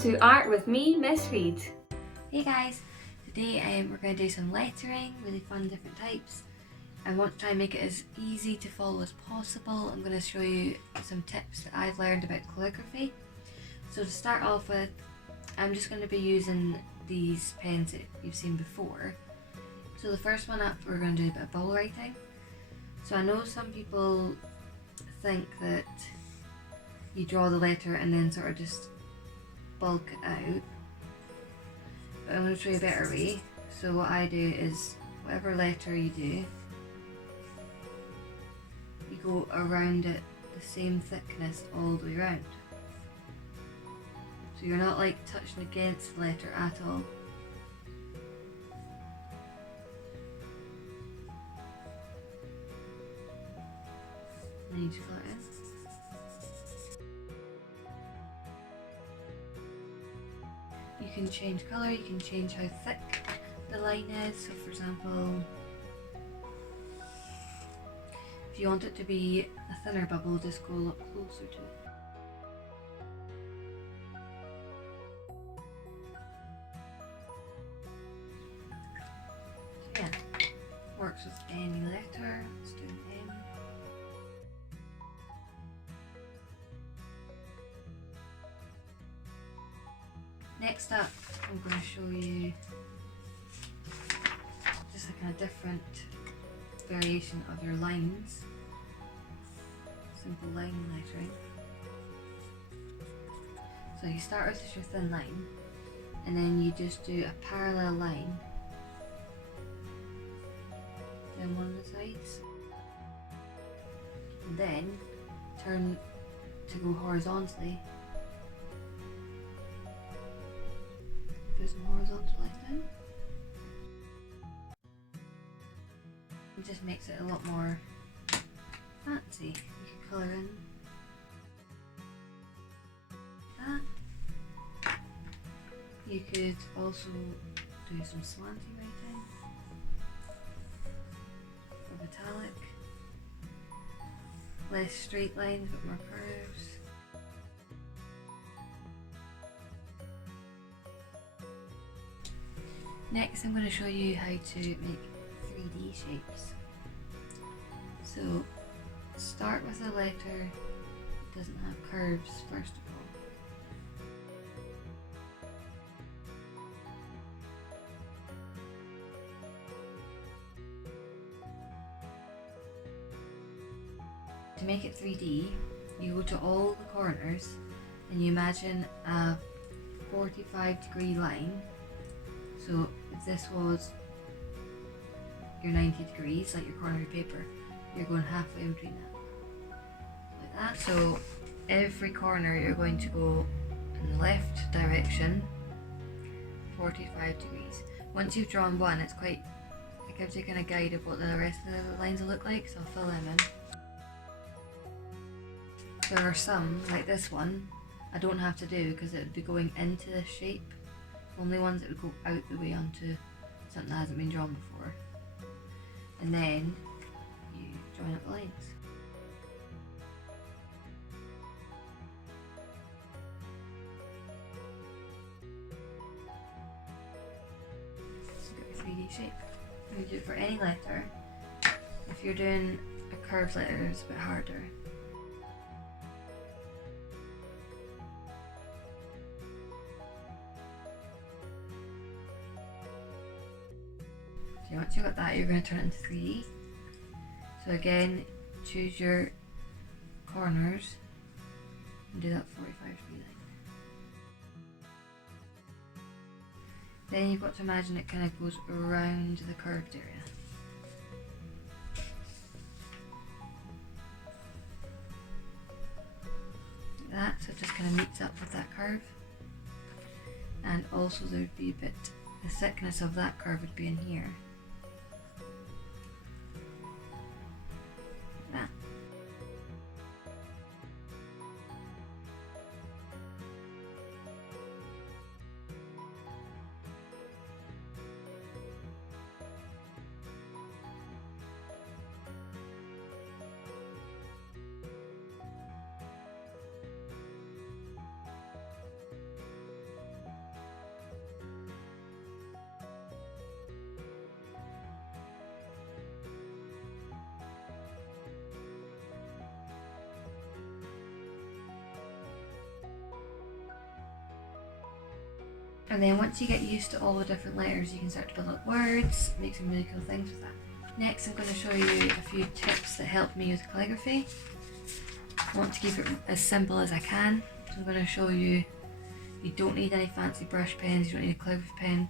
to Art with me, Miss Reid. Hey guys, today we're going to do some lettering, really fun different types. I want to try and make it as easy to follow as possible. I'm going to show you some tips that I've learned about calligraphy. So to start off with, I'm just going to be using these pens that you've seen before. So the first one up, we're going to do a bit of bubble writing. So I know some people think that you draw the letter and then sort of just bulk it out. But I'm going to show you a better way. So what I do is, whatever letter you do, you go around it the same thickness all the way around. So you're not like touching against the letter at all. And then you just fill it in. You can change colour, you can change how thick the line is. So for example, if you want it to be a thinner bubble, just go a lot closer to it. So yeah, works with any letter. Let's do an M. Next up, I'm going to show you just a kind of different variation of your lines. Simple line lettering. So you start with just your thin line, and then you just do a parallel line down one of the sides, and then turn to go horizontally. Do some horizontal lines down. It just makes it a lot more fancy. You can colour in that. You could also do some slanty writing or metallic, less straight lines but more curves. Next, I'm going to show you how to make 3D shapes. So, start with a letter that doesn't have curves first of all. To make it 3D, you go to all the corners and you imagine a 45-degree line. So if this was your 90 degrees, like your corner of your paper, you're going halfway in between that. Like that. So every corner you're going to go in the left direction, 45 degrees. Once you've drawn one, it gives you a kind of guide of what the rest of the lines will look like, so I'll fill them in. There are some, like this one, I don't have to do because it would be going into this shape. Only ones that would go out the way onto something that hasn't been drawn before. And then you join up the lines. So you get your 3D shape. You do it for any letter. If you're doing a curved letter, it's a bit harder. Once you've got that, you're going to turn it into 3D. So again, choose your corners and do that 45-degree line. Then you've got to imagine it kind of goes around the curved area. Like that, so it just kind of meets up with that curve. And also there would be a bit, the thickness of that curve would be in here. And then once you get used to all the different letters, you can start to build up words, make some really cool things with that. Next, I'm going to show you a few tips that help me with calligraphy. I want to keep it as simple as I can. So I'm going to show you, you don't need any fancy brush pens, you don't need a calligraphy pen.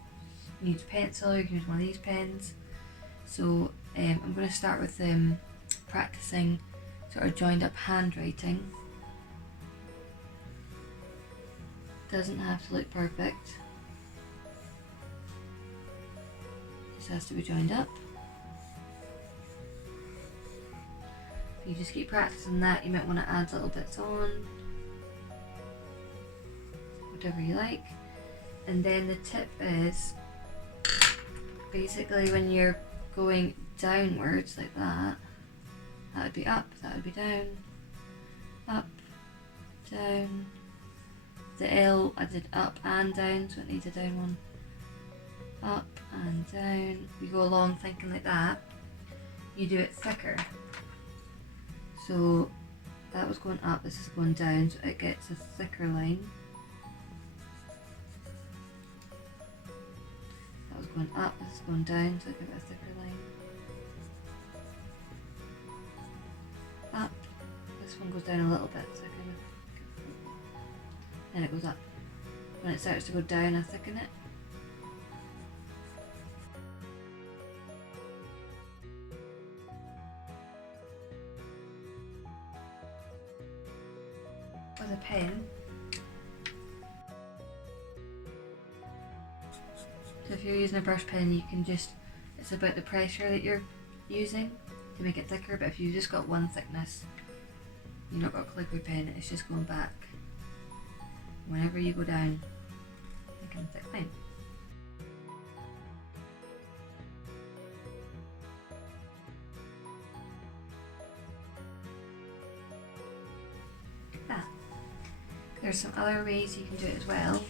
You need a pencil, you can use one of these pens. So I'm going to start with practicing sort of joined up handwriting. Doesn't have to look perfect. Just has to be joined up. If you just keep practicing that, you might want to add little bits on. Whatever you like. And then the tip is, basically when you're going downwards like that, that would be up, that would be down, up, down. The L I did up and down, so it needs a down one. Up and down. You go along thinking like that, you do it thicker. So that was going up, this is going down, so it gets a thicker line. That was going up, this is going down, so I give it a thicker line. Up, this one goes down a little bit, so I kind of, then it goes up. When it starts to go down, I thicken it. With a pen. So if you're using a brush pen, you can just, it's about the pressure that you're using to make it thicker, but if you've just got one thickness, you've not got a calligraphy pen, it's just going back. Whenever you go down, making a thick line. Like that. There's some other ways you can do it as well.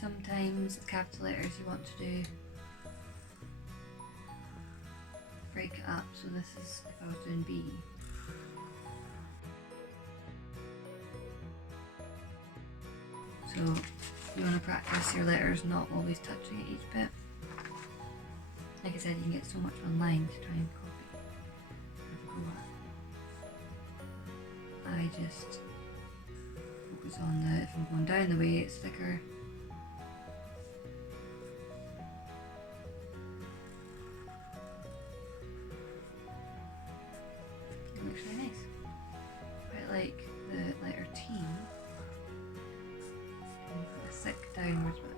Sometimes with capital letters you want to do break it up, so this is if I was doing B. So you want to practice your letters not always touching at each bit. Like I said, you can get so much online to try and copy. I just focus on the, if I'm going down the way it's thicker. It looks really nice. Quite like the letter T. And put a thick downwards bit.